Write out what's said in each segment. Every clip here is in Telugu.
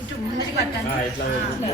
ఇటు ముందుకి పట్టాలి ఆ, ఇట్లా పెట్టు.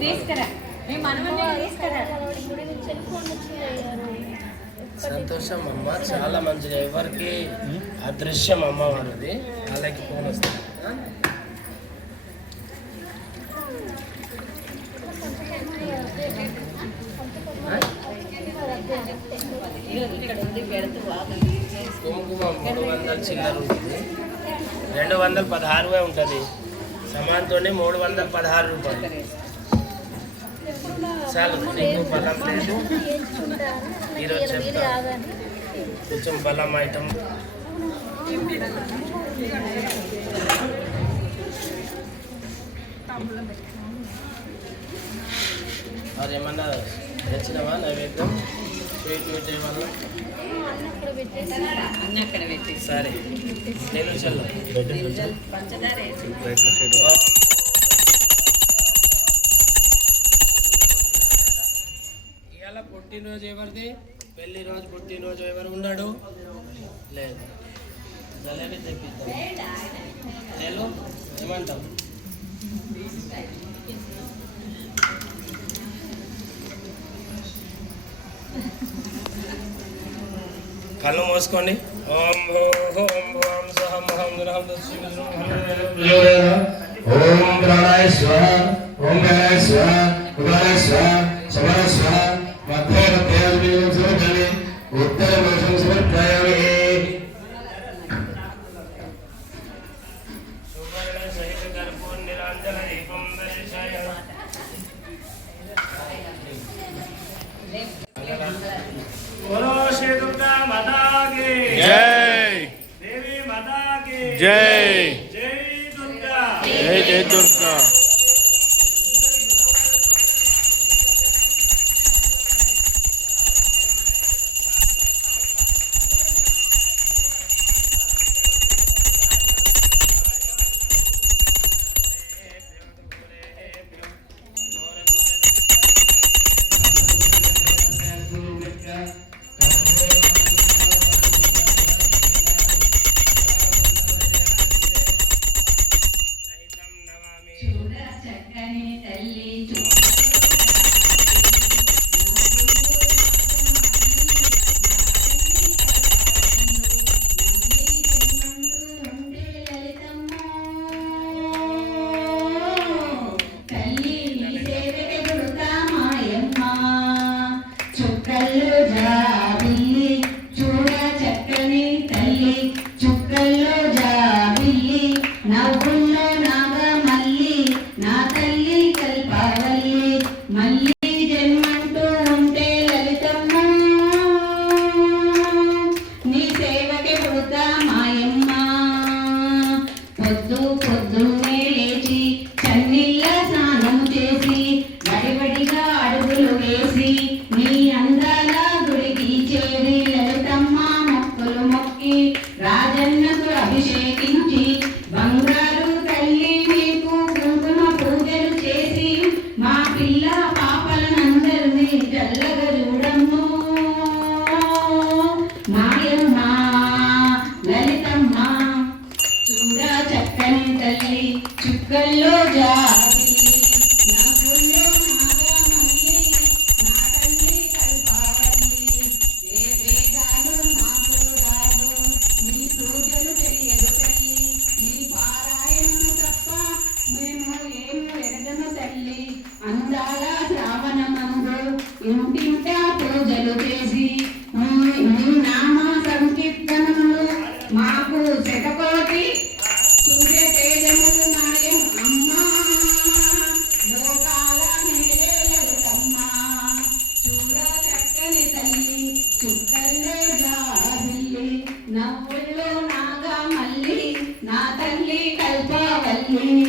తీసుకురా మనమని తీసుకురా సంతోషం అమ్మ. చాలా మంచిది ఎవరికి అదృశ్యం అమ్మవారిది వాళ్ళకి ఫోన్ వస్తుంది. కుంకుమ మూడు వందల చిల్లర ఉంటుంది రెండు వందల పదహారువే ఉంటుంది. సమాన్తోనే మూడు వందల పదహారు రూపాయలు. చాలు నీకు బలం లేదు. ఈరోజు చెప్తా. కొంచెం బలం ఐటమ్. మరి ఏమన్నా తెచ్చినవా నైవేద్యం? అన్నీ అక్కడ పెట్టి. సరే. పంచదార ఇవాళ పుట్టినరోజు ఎవరిది? పెళ్ళి రోజు పుట్టినరోజు ఎవరు ఉన్నాడు? లేదు. జలేబీ తెప్పిద్దాం. నేను కళ్ళు మూసుకోండి. ఓం భూ ఓం భూం సహం హం గ్రహం ఓం ప్రాణాయ స్వహ ఓం గణాయ స్వహ ఉదాయ స్వహ సమర స్వహ మధ్య ఉత్తర సహిత माता की जय देवी माता की जय जय दुर्गा जय जय दुर्गा 然后。పిల్ల పాపలనందరినీ చల్లగా చూడము మాయమ్మ లలితమ్మ చూడ చక్కని తల్లి చుక్కల్లో జాతి. ఇంటింటా పూజలు చేసి నీ నామ సంకీర్తనములు మాకు శతకోటి. సూర్య తేజములు నాయం అమ్మా. లోకాల నేలమ్మా చూడ చక్కని తల్లి చుక్కల్లో జాబిల్లి నవ్వుల్లో నాగా మల్లి నా తల్లి కల్పావల్లి.